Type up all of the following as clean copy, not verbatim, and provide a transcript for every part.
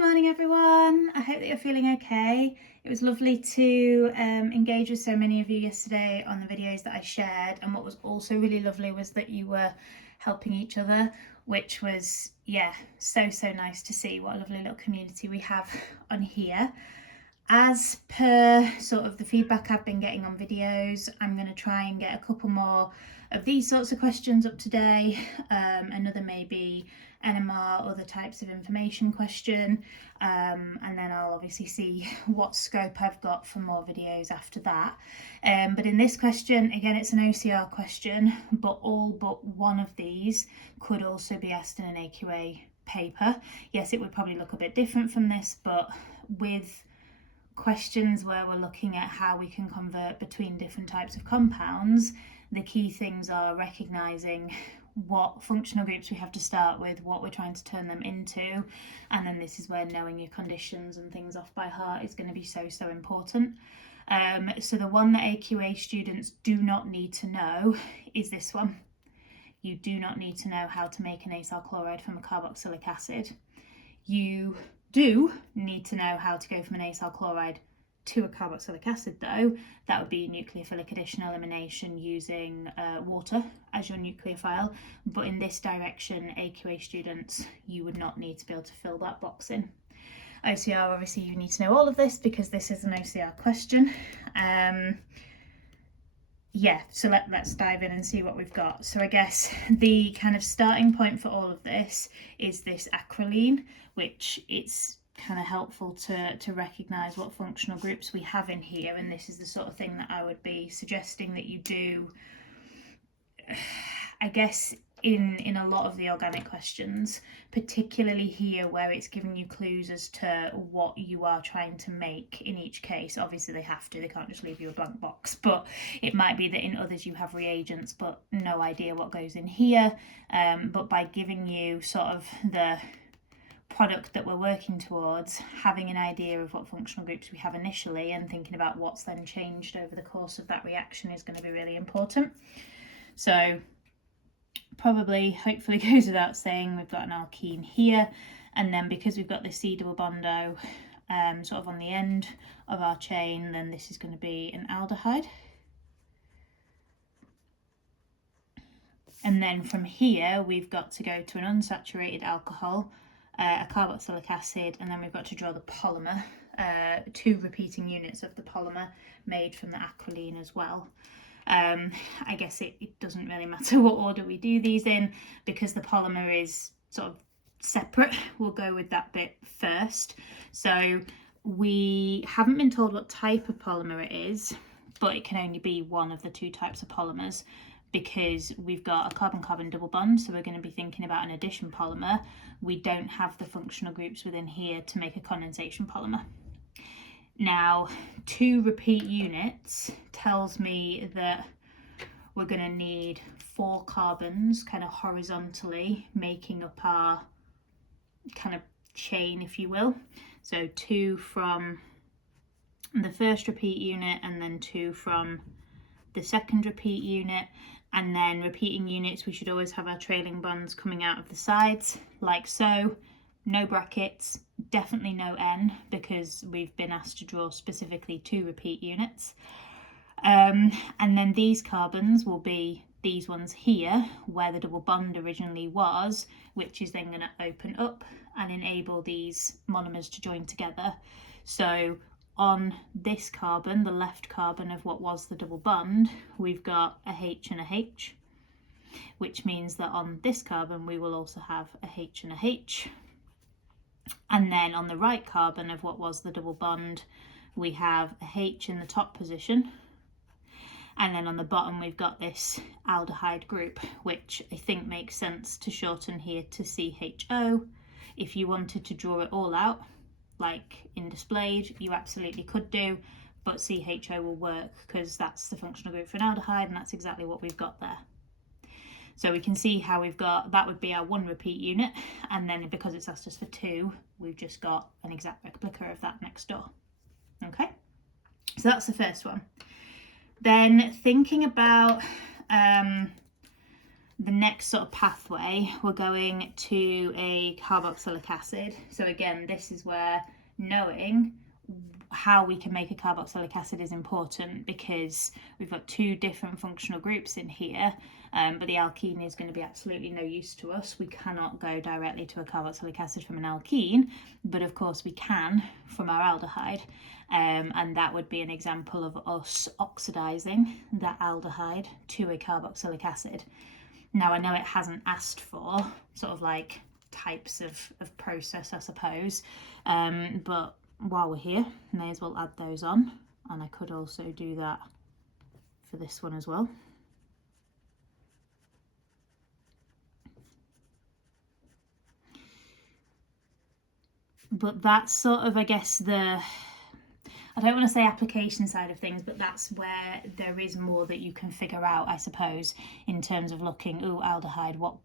morning everyone, I hope that you're feeling okay. It was lovely to engage with so many of you yesterday on the videos that I shared, and what was also really lovely was that you were helping each other, which was so nice to see. What a lovely little community we have on here. As per sort of the feedback I've been getting on videos, I'm going to try and get a couple more of these sorts of questions up today, another maybe NMR, other types of information question, and then I'll obviously see what scope I've got for more videos after that. But in this question, again, it's an OCR question, but all but one of these could also be asked in an AQA paper. Yes, it would probably look a bit different from this, but with questions where we're looking at how we can convert between different types of compounds, the key things are recognising what functional groups we have to start with, what we're trying to turn them into, and then this is where knowing your conditions and things off by heart is going to be so important. So the one that AQA students do not need to know is this one. You do not need to know how to make an acyl chloride from a carboxylic acid. You do need to know how to go from an acyl chloride to a carboxylic acid though. That would be nucleophilic addition elimination using water as your nucleophile, but in this direction, AQA students, you would not need to be able to fill that box in. OCR, obviously you need to know all of this because this is an OCR question. So let's dive in and see what we've got. So I guess the kind of starting point for all of this is this acrolein, which it's kind of helpful to recognise what functional groups we have in here, and this is the sort of thing that I would be suggesting that you do, I guess, in a lot of the organic questions, particularly here where it's giving you clues as to what you are trying to make in each case. Obviously they can't just leave you a blank box, but it might be that in others you have reagents but no idea what goes in here, but by giving you sort of the product that we're working towards, having an idea of what functional groups we have initially and thinking about what's then changed over the course of that reaction is going to be really important. So probably, hopefully goes without saying, we've got an alkene here, and then because we've got the C double bond O sort of on the end of our chain, then this is going to be an aldehyde. And then from here we've got to go to an unsaturated alcohol, a carboxylic acid, and then we've got to draw the polymer, 2 repeating units of the polymer made from the acrolein as well. I guess it doesn't really matter what order we do these in because the polymer is sort of separate. We'll go with that bit first. So we haven't been told what type of polymer it is, but it can only be one of the 2 types of polymers because we've got a carbon-carbon double bond, so we're going to be thinking about an addition polymer. We don't have the functional groups within here to make a condensation polymer. Now, 2 repeat units tells me that we're going to need 4 carbons kind of horizontally making up our kind of chain, if you will. So 2 from the first repeat unit and then 2 from the second repeat unit, and then repeating units, we should always have our trailing bonds coming out of the sides like so. No brackets, definitely no N because we've been asked to draw specifically 2 repeat units. And then these carbons will be these ones here where the double bond originally was, which is then going to open up and enable these monomers to join together. So on this carbon, the left carbon of what was the double bond, we've got a H and a H, which means that on this carbon we will also have a H and a H. And then on the right carbon of what was the double bond, we have a H in the top position. And then on the bottom, we've got this aldehyde group, which I think makes sense to shorten here to CHO. If you wanted to draw it all out, like in displayed, you absolutely could do, but CHO will work because that's the functional group for an aldehyde, and that's exactly what we've got there. So we can see how we've got, that would be our 1 repeat unit, and then because it's asked us for 2, we've just got an exact replica of that next door. Okay, so that's the first one. Then thinking about the next sort of pathway, we're going to a carboxylic acid. So again, this is where knowing how we can make a carboxylic acid is important, because we've got two different functional groups in here, but the alkene is going to be absolutely no use to us. We cannot go directly to a carboxylic acid from an alkene, but of course we can from our aldehyde, and that would be an example of us oxidizing that aldehyde to a carboxylic acid. Now I know it hasn't asked for sort of like types of process, I suppose, but while we're here, may as well add those on, and I could also do that for this one as well. But that's sort of, I guess, I don't want to say application side of things, but that's where there is more that you can figure out, I suppose, in terms of looking, aldehyde, what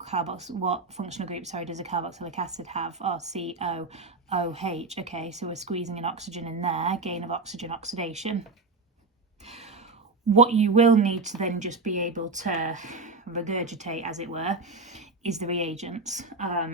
functional group, does a carboxylic acid have? Oh, COOH. Okay, so we're squeezing an oxygen in there, gain of oxygen, oxidation. What you will need to then just be able to regurgitate, as it were, is the reagents.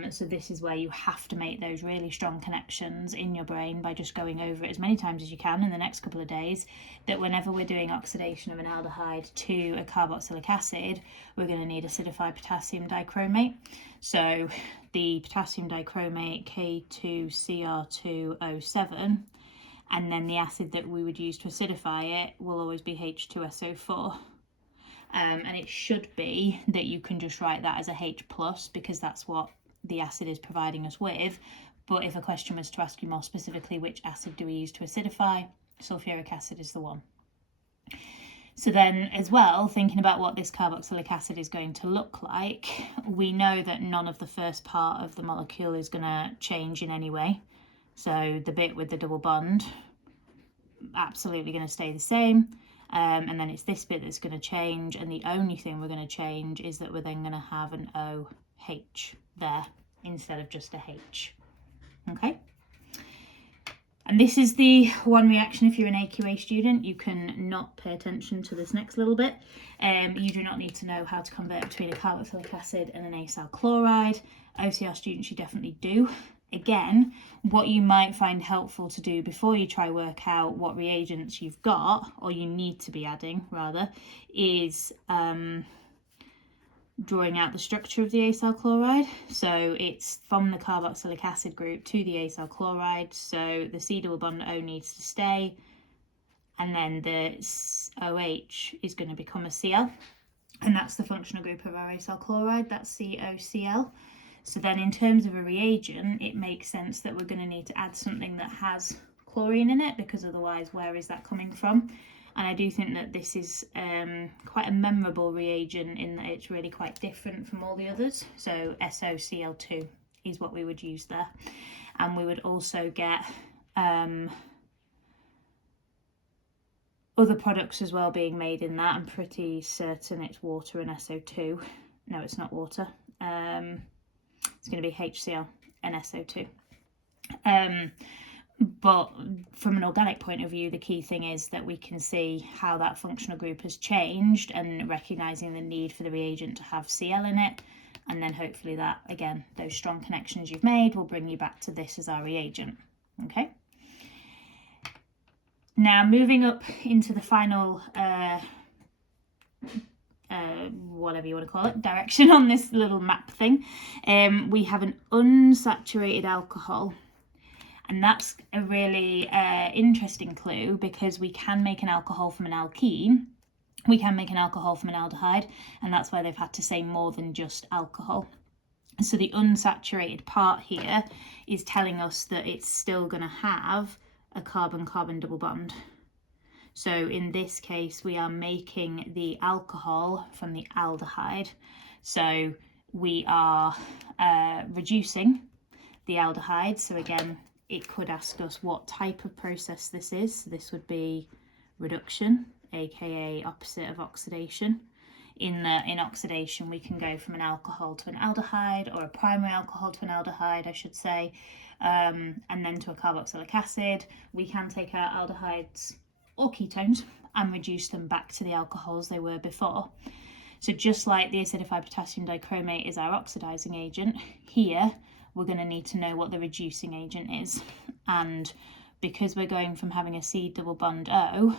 So this is where you have to make those really strong connections in your brain by just going over it as many times as you can in the next couple of days, that whenever we're doing oxidation of an aldehyde to a carboxylic acid, we're going to need acidified potassium dichromate. So the potassium dichromate K2Cr2O7, and then the acid that we would use to acidify it will always be H2SO4. And it should be that you can just write that as a H+, because that's what the acid is providing us with. But if a question was to ask you more specifically which acid do we use to acidify, sulfuric acid is the one. So then as well, thinking about what this carboxylic acid is going to look like, we know that none of the first part of the molecule is going to change in any way. So the bit with the double bond, absolutely going to stay the same. And then it's this bit that's going to change, and the only thing we're going to change is that we're then going to have an OH there instead of just a H. Okay? And this is the one reaction. If you're an AQA student, you can not pay attention to this next little bit. You do not need to know how to convert between a carboxylic acid and an acyl chloride. OCR students, you definitely do. Again, what you might find helpful to do before you try work out what reagents you've got, or you need to be adding rather, is drawing out the structure of the acyl chloride. So it's from the carboxylic acid group to the acyl chloride. So the C double bond O needs to stay, and then the OH is going to become a Cl, and that's the functional group of our acyl chloride. That's COCl. So then in terms of a reagent, it makes sense that we're going to need to add something that has chlorine in it, because otherwise where is that coming from? And I do think that this is quite a memorable reagent in that it's really quite different from all the others. So SOCl2 is what we would use there. And we would also get other products as well being made in that. I'm pretty certain it's water and SO2. No, it's not water. It's going to be HCl and SO2. But from an organic point of view, the key thing is that we can see how that functional group has changed, and recognising the need for the reagent to have Cl in it. And then hopefully that, again, those strong connections you've made will bring you back to this as our reagent. Okay. Now moving up into the final whatever you want to call it, direction on this little map thing, we have an unsaturated alcohol, and that's a really interesting clue, because we can make an alcohol from an alkene, we can make an alcohol from an aldehyde, and that's why they've had to say more than just alcohol. So the unsaturated part here is telling us that it's still going to have a carbon-carbon double bond. So in this case, we are making the alcohol from the aldehyde. So we are reducing the aldehyde. So again, it could ask us what type of process this is. So this would be reduction, aka opposite of oxidation. In oxidation, we can go from an alcohol to an aldehyde, or a primary alcohol to an aldehyde, I should say, and then to a carboxylic acid. We can take our aldehydes or ketones and reduce them back to the alcohols they were before. So just like the acidified potassium dichromate is our oxidizing agent, here we're going to need to know what the reducing agent is. And because we're going from having a C double bond O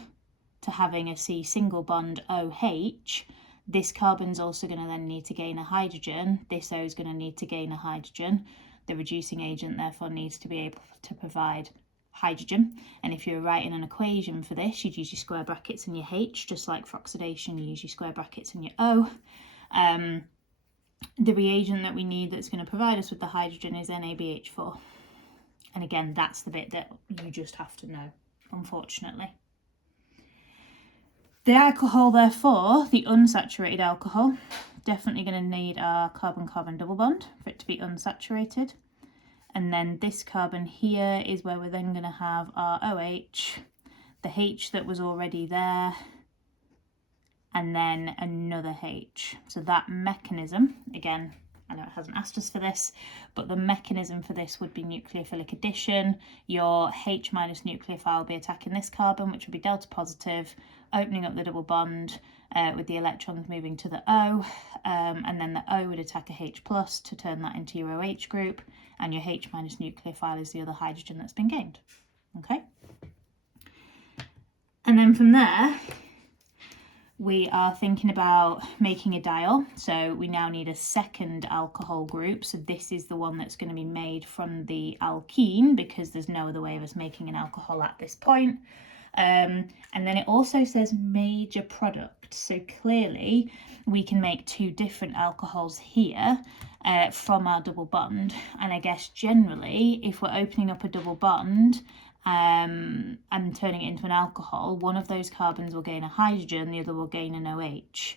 to having a C single bond OH, this carbon's also going to then need to gain a hydrogen. This O is going to need to gain a hydrogen. The reducing agent therefore needs to be able to provide hydrogen. And if you're writing an equation for this, you'd use your square brackets and your H, just like for oxidation you use your square brackets and your O. The reagent that we need that's going to provide us with the hydrogen is NaBH4. And again, that's the bit that you just have to know, unfortunately. The alcohol, therefore, the unsaturated alcohol, definitely going to need our carbon-carbon double bond for it to be unsaturated. And then this carbon here is where we're then going to have our OH, the H that was already there, and then another H. So that mechanism, again, I know it hasn't asked us for this, but the mechanism for this would be nucleophilic addition. Your H minus nucleophile will be attacking this carbon, which would be delta positive, opening up the double bond with the electrons moving to the O, and then the O would attack a H plus to turn that into your OH group, and your H minus nucleophile is the other hydrogen that's been gained. Okay? And then from there, we are thinking about making a diol. So we now need a second alcohol group. So this is the one that's going to be made from the alkene, because there's no other way of us making an alcohol at this point. And then it also says major product. So clearly we can make two different alcohols here from our double bond. And I guess generally, if we're opening up a double bond and turning it into an alcohol, one of those carbons will gain a hydrogen, the other will gain an OH.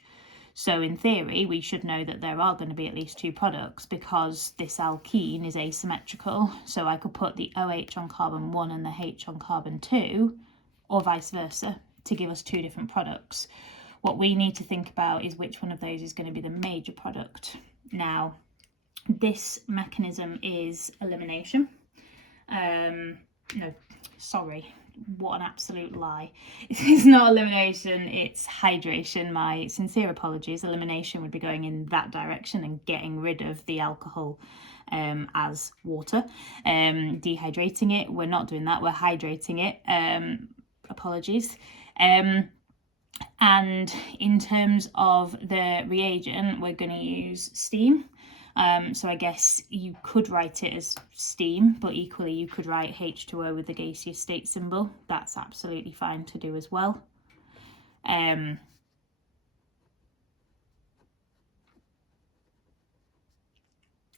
So in theory, we should know that there are going to be at least two products, because this alkene is asymmetrical. So I could put the OH on carbon 1 and the H on carbon 2, or vice versa, to give us two different products. What we need to think about is which one of those is going to be the major product. Now, this mechanism is elimination. No, sorry, what an absolute lie. It's not elimination, it's hydration. My sincere apologies. Elimination would be going in that direction and getting rid of the alcohol as water. Dehydrating it, we're not doing that, we're hydrating it. Apologies. And in terms of the reagent, we're going to use steam. So I guess you could write it as steam, but equally you could write H2O with the gaseous state symbol. That's absolutely fine to do as well. And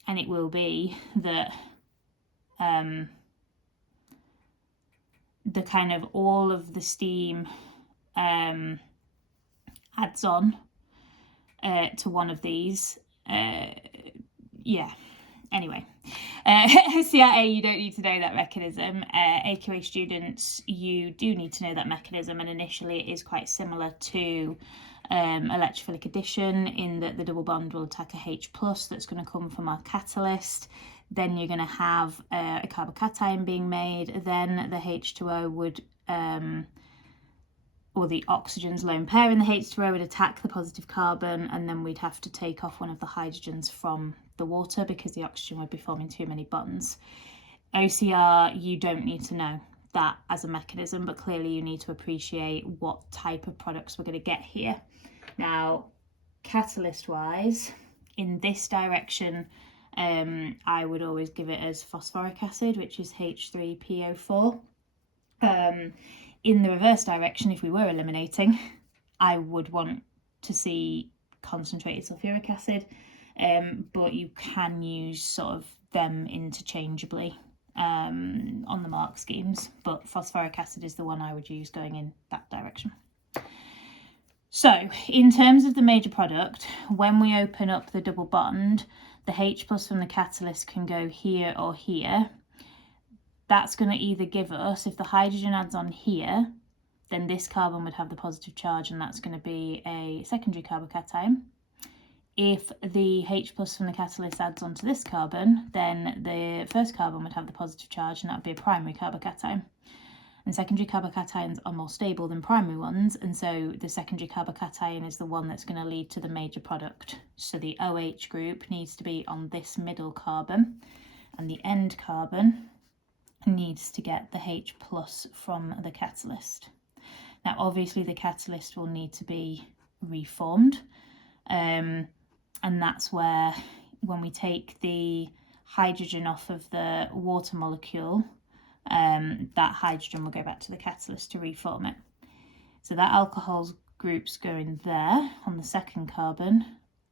it will be that the kind of all of the steam adds on to one of these. Yeah, anyway, OCR A, you don't need to know that mechanism. AQA students, you do need to know that mechanism, and initially it is quite similar to electrophilic addition, in that the double bond will attack a H plus that's going to come from our catalyst. Then you're going to have a carbocation being made. Then the H2O would, or the oxygens lone pair in the H2O would attack the positive carbon, and then we'd have to take off one of the hydrogens from the water because the oxygen would be forming too many bonds. OCR, you don't need to know that as a mechanism, but clearly you need to appreciate what type of products we're going to get here. Now, catalyst wise, in this direction, I would always give it as phosphoric acid, which is H3PO4. In the reverse direction, if we were eliminating, I would want to see concentrated sulfuric acid, but you can use sort of them interchangeably on the mark schemes, but phosphoric acid is the one I would use going in that direction. So in terms of the major product, when we open up the double bond, the H plus from the catalyst can go here or here. That's going to either give us, if the hydrogen adds on here, then this carbon would have the positive charge, and that's going to be a secondary carbocation. If the H plus from the catalyst adds onto this carbon, then the first carbon would have the positive charge, and that would be a primary carbocation. And secondary carbocations are more stable than primary ones, and so the secondary carbocation is the one that's going to lead to the major product. So the OH group needs to be on this middle carbon, and the end carbon needs to get the H plus from the catalyst. Now obviously the catalyst will need to be reformed, and that's where, when we take the hydrogen off of the water molecule, that hydrogen will go back to the catalyst to reform it. So that alcohol group's going there on the second carbon,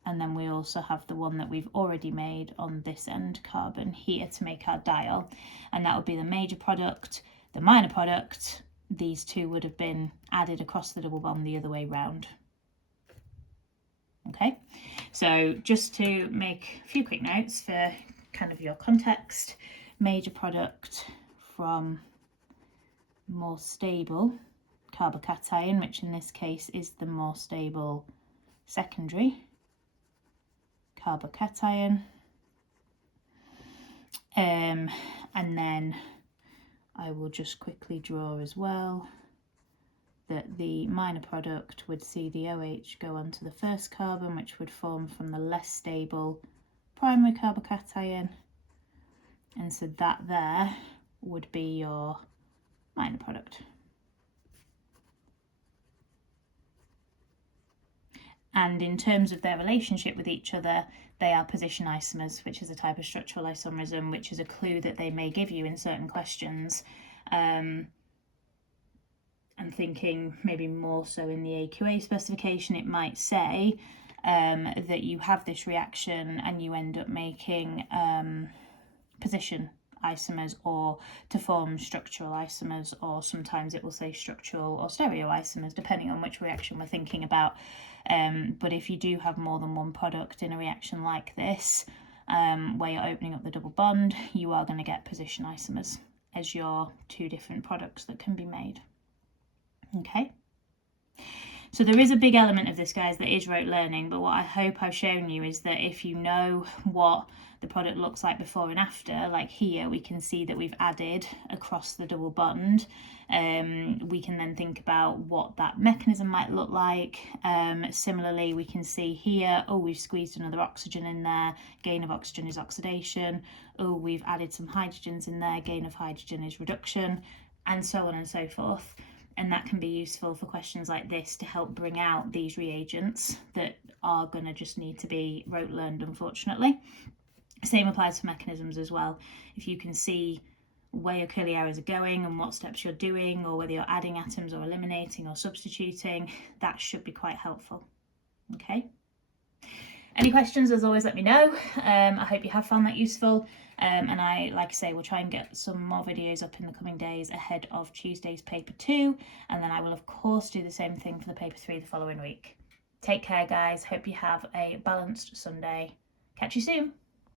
and then we also have the one that we've already made on this end carbon here to make our diol, and that would be the major product. The minor product, these two would have been added across the double bond the other way round. Okay, so just to make a few quick notes for kind of your context: major product from more stable carbocation, which in this case is the more stable secondary carbocation, and then I will just quickly draw as well that the minor product would see the OH go onto the first carbon, which would form from the less stable primary carbocation, and so that there would be your minor product. And in terms of their relationship with each other, they are position isomers, which is a type of structural isomerism, which is a clue that they may give you in certain questions. I'm thinking maybe more so in the AQA specification, it might say that you have this reaction and you end up making position isomers, or to form structural isomers, or sometimes it will say structural or stereoisomers, depending on which reaction we're thinking about. But if you do have more than one product in a reaction like this, where you're opening up the double bond, you are going to get position isomers as your two different products that can be made. Okay, so there is a big element of this, guys, that is rote learning, but what I hope I've shown you is that if you know what the product looks like before and after, like here we can see that we've added across the double bond, we can then think about what that mechanism might look like. Similarly, we can see here, oh, we've squeezed another oxygen in there, gain of oxygen is oxidation, oh, we've added some hydrogens in there, gain of hydrogen is reduction, and so on and so forth. And that can be useful for questions like this to help bring out these reagents that are going to just need to be rote learned, unfortunately. Same applies for mechanisms as well. If you can see where your curly arrows are going and what steps you're doing, or whether you're adding atoms or eliminating or substituting, that should be quite helpful. Okay. Any questions, as always, let me know. I hope you have found that useful. And like I say, we'll try and get some more videos up in the coming days ahead of Tuesday's paper 2. And then I will, of course, do the same thing for the paper 3 the following week. Take care, guys. Hope you have a balanced Sunday. Catch you soon.